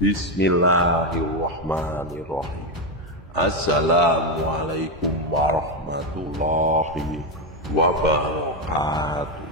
Bismillahirrahmanirrahim. Assalamualaikum warahmatullahi wabarakatuh.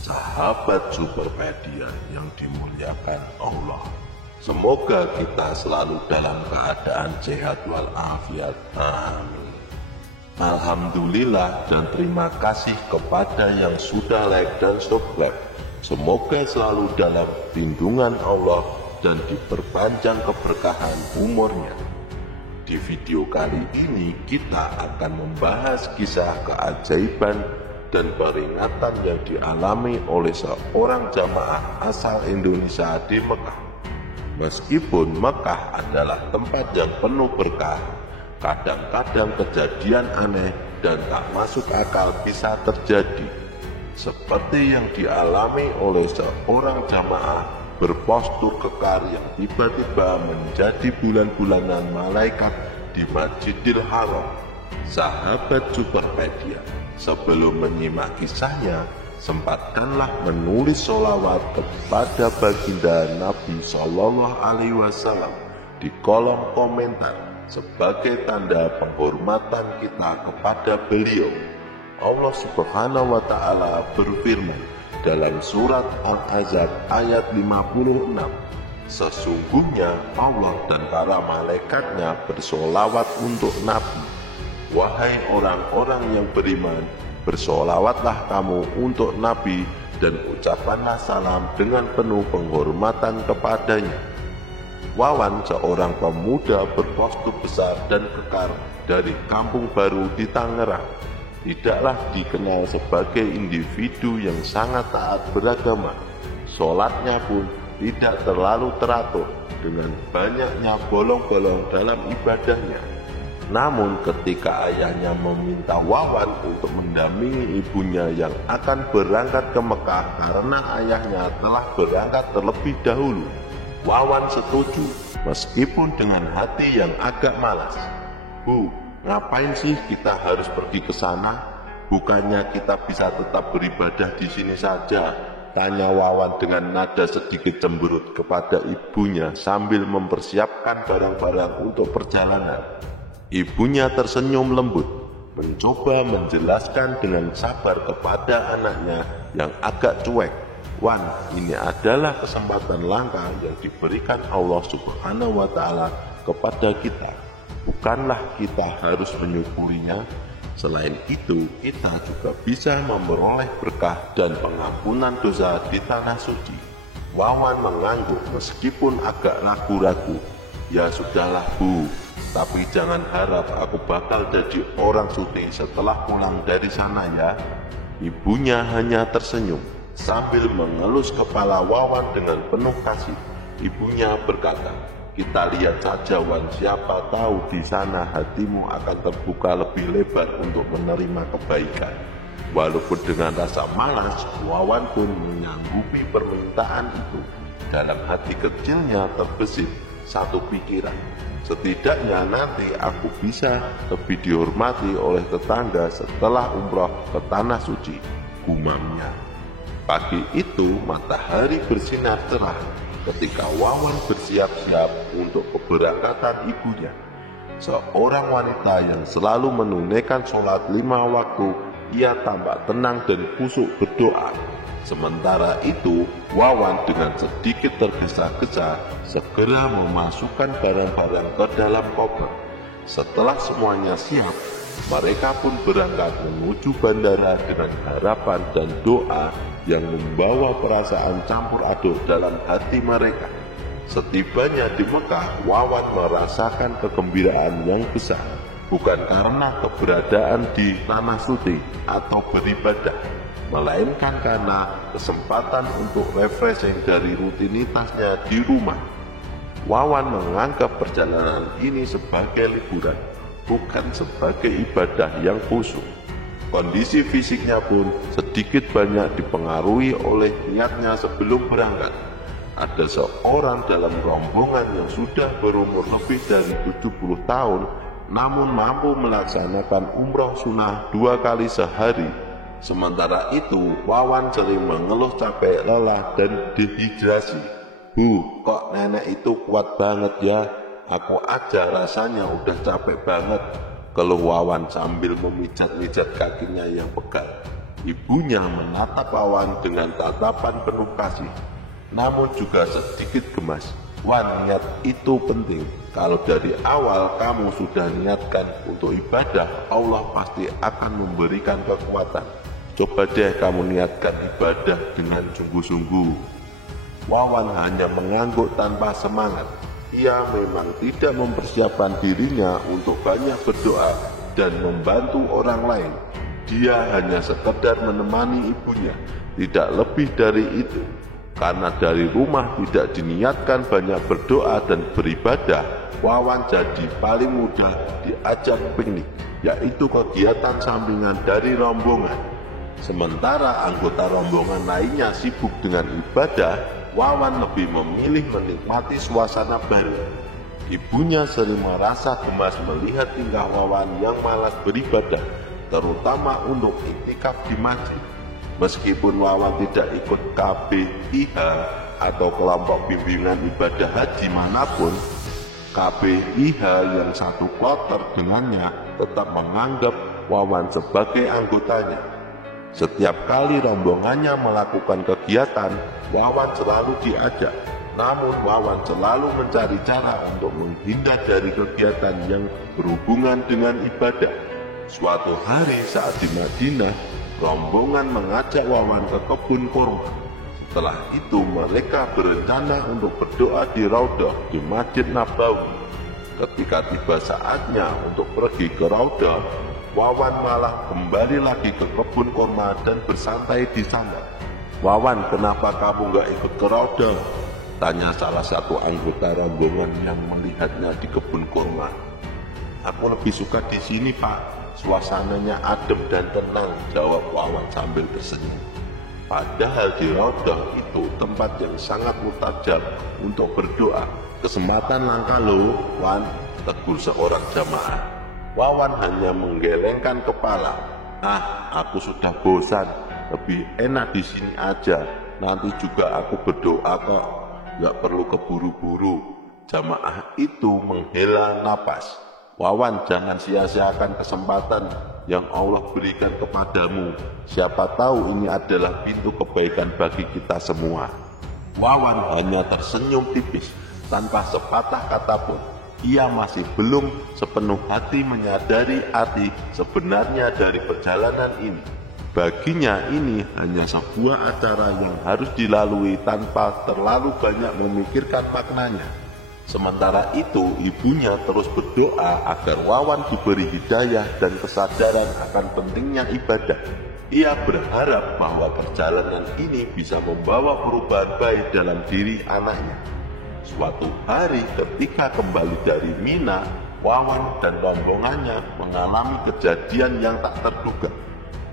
Sahabat Superpedia yang dimuliakan Allah, semoga kita selalu dalam keadaan sehat walafiat. Amin. Alhamdulillah dan terima kasih kepada yang sudah like dan subscribe. Semoga selalu dalam lindungan Allah dan diperpanjang keberkahan umurnya. Di video kali ini kita akan membahas kisah keajaiban dan peringatan yang dialami oleh seorang jamaah asal Indonesia di Mekah. Meskipun Mekah adalah tempat yang penuh berkah, kadang-kadang kejadian aneh dan tak masuk akal bisa terjadi, seperti yang dialami oleh seorang jamaah berpostur kekar yang tiba-tiba menjadi bulan-bulanan malaikat di Masjidil Haram. Sahabat Superpedia, sebelum menyimak kisahnya, sempatkanlah menulis sholawat kepada baginda Nabi Shallallahu Alaihi Wasallam di kolom komentar sebagai tanda penghormatan kita kepada beliau. Allah Subhanahu wa Ta'ala berfirman dalam surat Al-Ahzab ayat 56, sesungguhnya Allah dan para malaikatnya bersolawat untuk Nabi. Wahai orang-orang yang beriman, bersolawatlah kamu untuk Nabi dan ucapkanlah salam dengan penuh penghormatan kepadanya. Wawan, seorang pemuda berpostur besar dan kekar dari Kampung Baru di Tangerang, tidaklah dikenal sebagai individu yang sangat taat beragama. Sholatnya pun tidak terlalu teratur dengan banyaknya bolong-bolong dalam ibadahnya. Namun ketika ayahnya meminta Wawan untuk mendampingi ibunya yang akan berangkat ke Mekah karena ayahnya telah berangkat terlebih dahulu, Wawan setuju meskipun dengan hati yang agak malas. Bu, ngapain sih kita harus pergi ke sana? Bukannya kita bisa tetap beribadah di sini saja? Tanya Wawan dengan nada sedikit cemberut kepada ibunya sambil mempersiapkan barang-barang untuk perjalanan. Ibunya tersenyum lembut, mencoba menjelaskan dengan sabar kepada anaknya yang agak cuek. Wan, ini adalah kesempatan langka yang diberikan Allah Subhanahu wa Ta'ala kepada kita. Bukanlah kita harus menyukurinya. Selain itu, kita juga bisa memperoleh berkah dan pengampunan dosa di tanah suci. Wawan mengangguk meskipun agak ragu-ragu. Ya sudahlah Bu, tapi jangan harap aku bakal jadi orang suci setelah pulang dari sana ya. Ibunya hanya tersenyum sambil mengelus kepala Wawan dengan penuh kasih. Ibunya berkata, kita lihat saja Wan, siapa tahu di sana hatimu akan terbuka lebih lebar untuk menerima kebaikan. Walaupun dengan rasa malas, Wawan pun menyanggupi permintaan itu. Dalam hati kecilnya terbesit satu pikiran, setidaknya nanti aku bisa lebih dihormati oleh tetangga setelah umroh ke tanah suci, gumamnya. Pagi itu matahari bersinar cerah ketika Wawan bersiap-siap untuk keberangkatan ibunya. Seorang wanita yang selalu menunaikan sholat 5 waktu, ia tampak tenang dan khusyuk berdoa. Sementara itu, Wawan dengan sedikit tergesa-gesa segera memasukkan barang-barang ke dalam koper. Setelah semuanya siap, mereka pun berangkat menuju bandara dengan harapan dan doa yang membawa perasaan campur aduk dalam hati mereka. Setibanya di Mekah, Wawan merasakan kegembiraan yang besar, bukan karena keberadaan di tanah suci atau beribadah, melainkan karena kesempatan untuk refreshing dari rutinitasnya di rumah. Wawan menganggap perjalanan ini sebagai liburan, bukan sebagai ibadah yang khusyuk. Kondisi fisiknya pun sedikit banyak dipengaruhi oleh niatnya sebelum berangkat. Ada seorang dalam rombongan yang sudah berumur lebih dari 70 tahun, namun mampu melaksanakan umroh sunnah 2 kali sehari. Sementara itu, Wawan sering mengeluh capek, lelah, dan dehidrasi. Bu, kok nenek itu kuat banget ya? Aku aja rasanya udah capek banget, keluh Wawan sambil memijat-mijat kakinya yang pegal. Ibunya menatap Wawan dengan tatapan penuh kasih, namun juga sedikit gemas. Wan, niat itu penting. Kalau dari awal kamu sudah niatkan untuk ibadah, Allah pasti akan memberikan kekuatan. Coba deh kamu niatkan ibadah dengan sungguh-sungguh. Wawan hanya mengangguk tanpa semangat. Ia memang tidak mempersiapkan dirinya untuk banyak berdoa dan membantu orang lain. Dia hanya sekedar menemani ibunya, tidak lebih dari itu. Karena dari rumah tidak diniatkan banyak berdoa dan beribadah, Wawan jadi paling mudah diajak piknik, yaitu kegiatan sampingan dari rombongan. Sementara anggota rombongan lainnya sibuk dengan ibadah, Wawan lebih memilih menikmati suasana baru. Ibunya sering merasa gemas melihat tingkah Wawan yang malas beribadah, terutama untuk iktikaf di masjid. Meskipun Wawan tidak ikut KBIH atau kelompok bimbingan ibadah haji manapun, KBIH yang satu kloter dengannya tetap menganggap Wawan sebagai anggotanya. Setiap kali rombongannya melakukan kegiatan, Wawan selalu diajak. Namun Wawan selalu mencari cara untuk menghindar dari kegiatan yang berhubungan dengan ibadah. Suatu hari saat di Madinah, rombongan mengajak Wawan ke kebun kurma. Setelah itu mereka berencana untuk berdoa di Raudhah di Masjid Nabawi. Ketika tiba saatnya untuk pergi ke Raudhah, Wawan malah kembali lagi ke kebun kurma dan bersantai di sana. Wawan, kenapa kamu gak ikut ke Raudhah? Tanya salah satu anggota rombongan yang melihatnya di kebun kurma. Aku lebih suka di sini, Pak. Suasananya adem dan tenang, jawab Wawan sambil tersenyum. Padahal di Raudhah itu tempat yang sangat mustajab untuk berdoa. Kesempatan langka loh, Wan, tegur seorang jamaah. Wawan hanya menggelengkan kepala. Aku sudah bosan, lebih enak di sini aja. Nanti juga aku berdoa kok, gak perlu keburu-buru. Jamaah itu menghela napas. Wawan, jangan sia-siakan kesempatan yang Allah berikan kepadamu. Siapa tahu ini adalah pintu kebaikan bagi kita semua. Wawan hanya tersenyum tipis, tanpa sepatah kata pun. Ia masih belum sepenuh hati menyadari arti sebenarnya dari perjalanan ini. Baginya ini hanya sebuah acara yang harus dilalui tanpa terlalu banyak memikirkan maknanya. Sementara itu, ibunya terus berdoa agar Wawan diberi hidayah dan kesadaran akan pentingnya ibadah. Ia berharap bahwa perjalanan ini bisa membawa perubahan baik dalam diri anaknya. Suatu hari ketika kembali dari Mina, Wawan dan rombongannya mengalami kejadian yang tak terduga.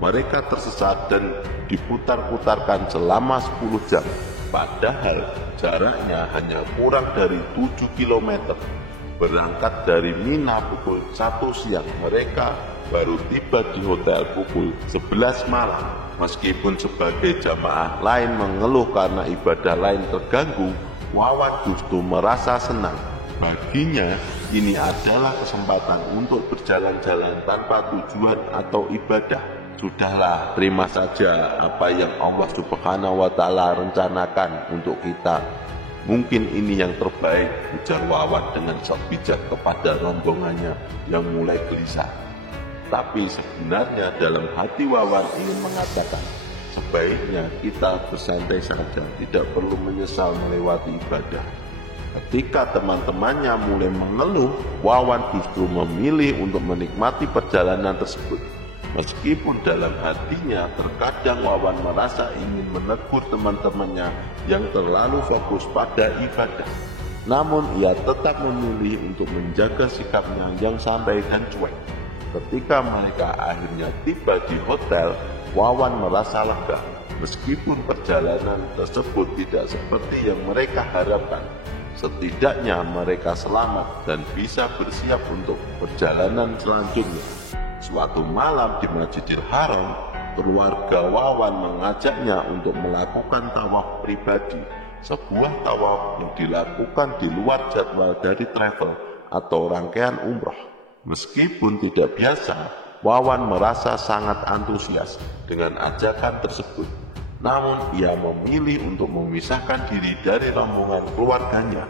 Mereka tersesat dan diputar-putarkan selama 10 jam. Padahal jaraknya hanya kurang dari 7 km. Berangkat dari Mina pukul 1 siang, mereka baru tiba di hotel pukul 11 malam. Meskipun sebagai jamaah lain mengeluh karena ibadah lain terganggu, Wawan justru merasa senang. Baginya ini adalah kesempatan untuk berjalan-jalan tanpa tujuan atau ibadah. Sudahlah, terima saja apa yang Allah Subhanahu wa Ta'ala rencanakan untuk kita. Mungkin ini yang terbaik, ujar Wawan dengan sok bijak kepada rombongannya yang mulai gelisah. Tapi sebenarnya dalam hati Wawan ingin mengatakan, sebaiknya kita bersantai saja, tidak perlu menyesal melewati ibadah. Ketika teman-temannya mulai mengeluh, Wawan justru memilih untuk menikmati perjalanan tersebut. Meskipun dalam hatinya terkadang Wawan merasa ingin menegur teman-temannya yang terlalu fokus pada ibadah. Namun ia tetap memilih untuk menjaga sikapnya yang santai dan cuek. Ketika mereka akhirnya tiba di hotel, Wawan merasa lega. Meskipun perjalanan tersebut tidak seperti yang mereka harapkan, setidaknya mereka selamat dan bisa bersiap untuk perjalanan selanjutnya. Suatu malam di Masjidil Haram, keluarga Wawan mengajaknya untuk melakukan tawaf pribadi. sebuah tawaf yang dilakukan di luar jadwal dari travel atau rangkaian umroh. Meskipun tidak biasa, Wawan merasa sangat antusias dengan ajakan tersebut. Namun ia memilih untuk memisahkan diri dari rombongan keluarganya.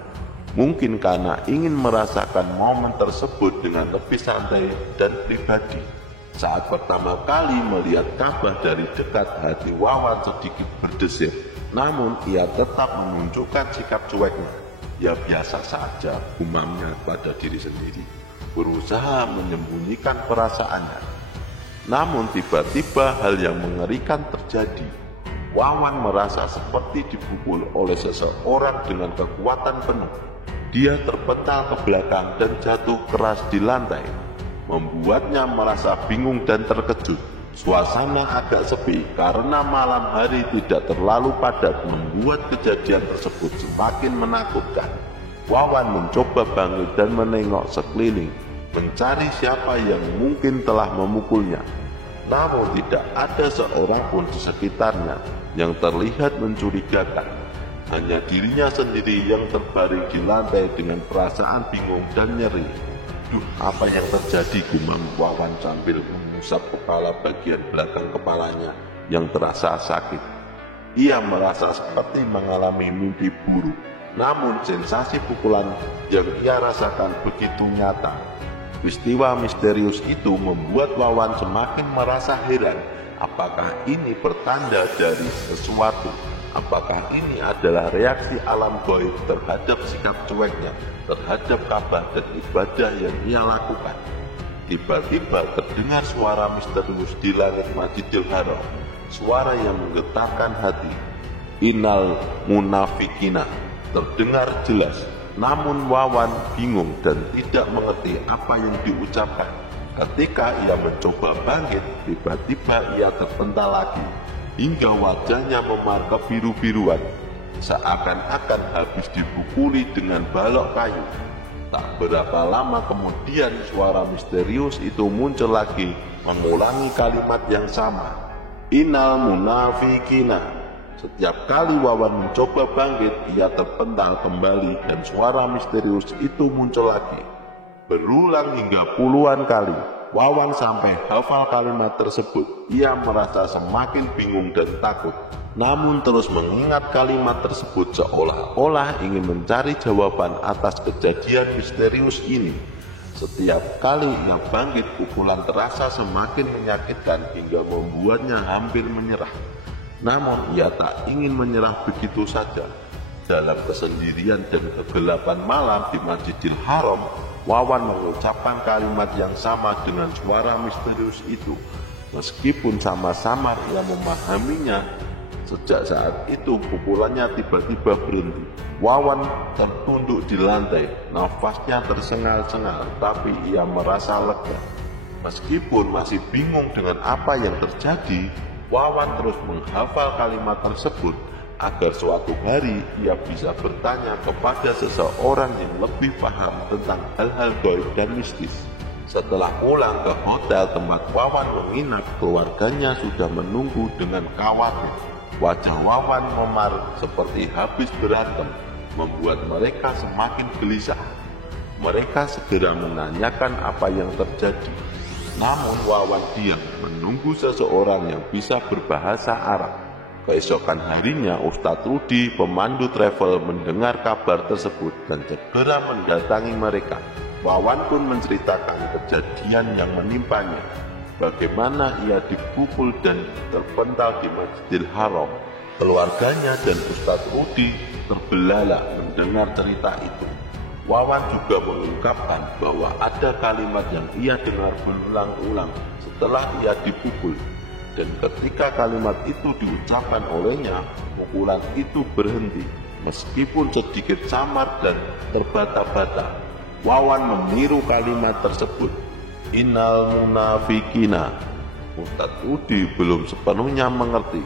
Mungkin karena ingin merasakan momen tersebut dengan lebih santai dan pribadi. Saat pertama kali melihat Ka'bah dari dekat, hati Wawan sedikit berdesir. Namun ia tetap menunjukkan sikap cueknya. Ya biasa saja, gumamnya pada diri sendiri, berusaha menyembunyikan perasaannya. Namun tiba-tiba hal yang mengerikan terjadi. Wawan merasa seperti dipukul oleh seseorang dengan kekuatan penuh. Dia terpental ke belakang dan jatuh keras di lantai, membuatnya merasa bingung dan terkejut. Suasana agak sepi karena malam hari tidak terlalu padat, membuat kejadian tersebut semakin menakutkan. Wawan mencoba bangkit dan menengok sekeliling, mencari siapa yang mungkin telah memukulnya. Namun tidak ada seorang pun di sekitarnya yang terlihat mencurigakan. Hanya dirinya sendiri yang terbaring di lantai dengan perasaan bingung dan nyeri. Duh, apa yang terjadi, gumam Wawan sambil mengusap kepala bagian belakang kepalanya yang terasa sakit. Ia merasa seperti mengalami mimpi buruk. Namun sensasi pukulan yang ia rasakan begitu nyata. Peristiwa misterius itu membuat Wawan semakin merasa heran. Apakah ini pertanda dari sesuatu? Apakah ini adalah reaksi alam gaib terhadap sikap cueknya terhadap Ka'bah dan ibadah yang ia lakukan? Tiba-tiba terdengar suara misterius di langit Masjidil Haram, suara yang menggetarkan hati. Innal munafikina terdengar jelas, namun Wawan bingung dan tidak mengerti apa yang diucapkan. Ketika ia mencoba bangkit, tiba-tiba ia terpental lagi, hingga wajahnya memar kebiru-biruan, seakan-akan habis dipukuli dengan balok kayu. Tak berapa lama kemudian suara misterius itu muncul lagi, mengulangi kalimat yang sama, Innal munafikina. Setiap kali Wawan mencoba bangkit, ia terpental kembali dan suara misterius itu muncul lagi. Berulang hingga puluhan kali, Wawan sampai hafal kalimat tersebut. Ia merasa semakin bingung dan takut, namun terus mengingat kalimat tersebut seolah-olah ingin mencari jawaban atas kejadian misterius ini. Setiap kali ia bangkit, pukulan terasa semakin menyakitkan hingga membuatnya hampir menyerah. Namun ia tak ingin menyerah begitu saja. Dalam kesendirian dan kegelapan malam di Masjidil Haram, Wawan mengucapkan kalimat yang sama dengan suara misterius itu. Meskipun sama-sama ia memahaminya, sejak saat itu pukulannya tiba-tiba berhenti. Wawan tertunduk di lantai, nafasnya tersengal-sengal, tapi ia merasa lega. Meskipun masih bingung dengan apa yang terjadi, Wawan terus menghafal kalimat tersebut agar suatu hari ia bisa bertanya kepada seseorang yang lebih paham tentang hal-hal gaib dan mistis. Setelah pulang ke hotel tempat Wawan menginap, keluarganya sudah menunggu dengan khawatir. Wajah Wawan memar seperti habis berantem, membuat mereka semakin gelisah. Mereka segera menanyakan apa yang terjadi. Namun Wawan diam menunggu seseorang yang bisa berbahasa Arab. Keesokan harinya Ustadz Rudi, pemandu travel, mendengar kabar tersebut dan segera mendatangi mereka. Wawan pun menceritakan kejadian yang menimpanya, bagaimana ia dipukul dan terpental di Masjidil Haram. Keluarganya dan Ustadz Rudi terbelalak mendengar cerita itu. Wawan juga mengungkapkan bahwa ada kalimat yang ia dengar berulang-ulang setelah ia dipukul. Dan ketika kalimat itu diucapkan olehnya, pukulan itu berhenti, meskipun sedikit samar dan terbata-bata. Wawan meniru kalimat tersebut, Innal munafikina. Ustadz Rudi belum sepenuhnya mengerti.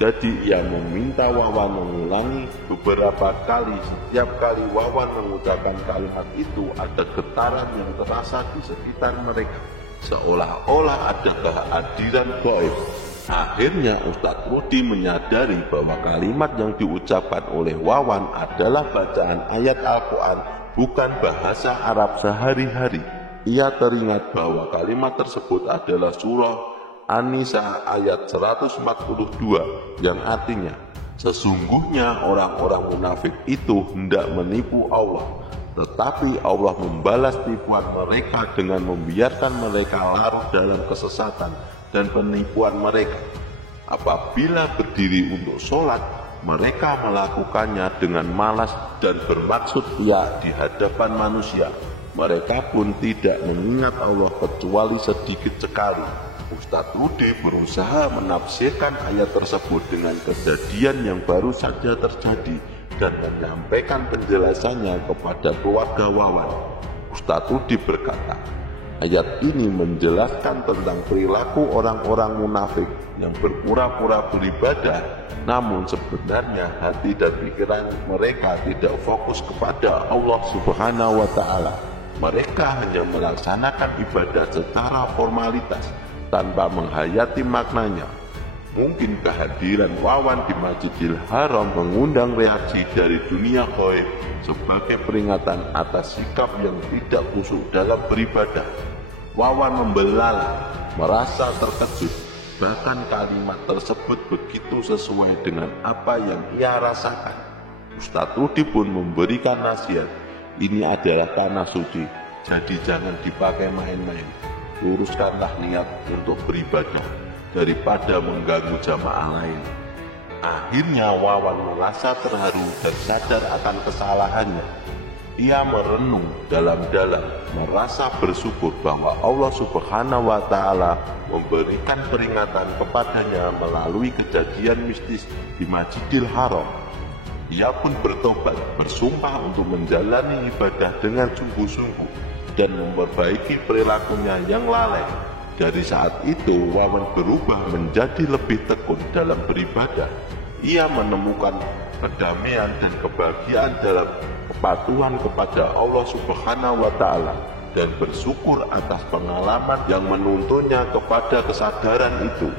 Jadi ia meminta Wawan mengulangi beberapa kali. Setiap kali Wawan mengucapkan kalimat itu, ada getaran yang terasa di sekitar mereka, seolah-olah ada kehadiran gaib. Akhirnya Ustadz Rudi menyadari bahwa kalimat yang diucapkan oleh Wawan adalah bacaan ayat Al-Quran, bukan bahasa Arab sehari-hari. Ia teringat bahwa kalimat tersebut adalah surah An-Nisa ayat 142 yang artinya, sesungguhnya orang-orang munafik itu hendak menipu Allah, tetapi Allah membalas tipuan mereka dengan membiarkan mereka larut dalam kesesatan dan penipuan mereka. Apabila berdiri untuk sholat, mereka melakukannya dengan malas dan bermaksud riya di hadapan manusia. Mereka pun tidak mengingat Allah kecuali sedikit sekali. Ustadz Rudi berusaha menafsirkan ayat tersebut dengan kejadian yang baru saja terjadi dan menyampaikan penjelasannya kepada keluarga Wawan. Ustadz Rudi berkata, ayat ini menjelaskan tentang perilaku orang-orang munafik yang berpura-pura beribadah, namun sebenarnya hati dan pikiran mereka tidak fokus kepada Allah Subhanahu wa Ta'ala. Mereka hanya melaksanakan ibadah secara formalitas tanpa menghayati maknanya. Mungkin kehadiran Wawan di Masjidil Haram mengundang reaksi dari dunia gaib sebagai peringatan atas sikap yang tidak khusyuk dalam beribadah. Wawan membelalak, merasa terkejut, bahkan kalimat tersebut begitu sesuai dengan apa yang ia rasakan. Ustadz Rudi pun memberikan nasihat, ini adalah tanah suci, jadi jangan dipakai main-main. Luruskanlah niat untuk beribadah daripada mengganggu jamaah lain. Akhirnya Wawan merasa terharu dan sadar akan kesalahannya. Ia merenung dalam-dalam, merasa bersyukur bahwa Allah Subhanahu wa Ta'ala memberikan peringatan kepadanya melalui kejadian mistis di Masjidil Haram. Ia pun bertobat, bersumpah untuk menjalani ibadah dengan sungguh-sungguh dan memperbaiki perilakunya yang lalai. Dari saat itu, Wawan berubah menjadi lebih tekun dalam beribadah. Ia menemukan kedamaian dan kebahagiaan dalam kepatuhan kepada Allah Subhanahu wa Ta'ala dan bersyukur atas pengalaman yang menuntunnya kepada kesadaran itu.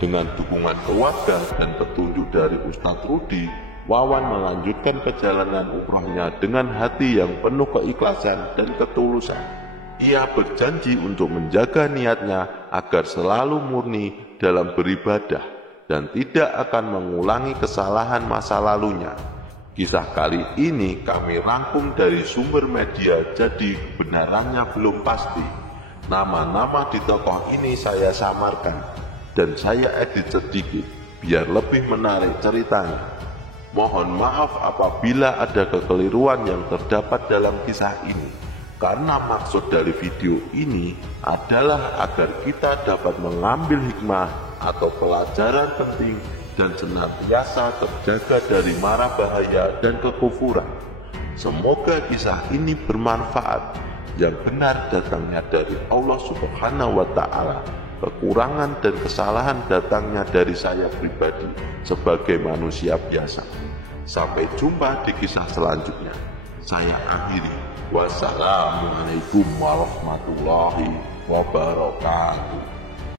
Dengan dukungan keluarga dan petunjuk dari Ustadz Rudi, Wawan melanjutkan perjalanan umrohnya dengan hati yang penuh keikhlasan dan ketulusan. Ia berjanji untuk menjaga niatnya agar selalu murni dalam beribadah dan tidak akan mengulangi kesalahan masa lalunya. Kisah kali ini kami rangkum dari sumber media, jadi kebenarannya belum pasti. Nama-nama di tokoh ini saya samarkan dan saya edit sedikit biar lebih menarik ceritanya. Mohon maaf apabila ada kekeliruan yang terdapat dalam kisah ini, karena maksud dari video ini adalah agar kita dapat mengambil hikmah atau pelajaran penting dan senantiasa terjaga dari mara bahaya dan kekufuran. Semoga kisah ini bermanfaat. Yang benar datangnya dari Allah Subhanahu wa Ta'ala. Kekurangan dan kesalahan datangnya dari saya pribadi sebagai manusia biasa. Sampai jumpa di kisah selanjutnya. Saya akhiri. Wassalamualaikum warahmatullahi wabarakatuh.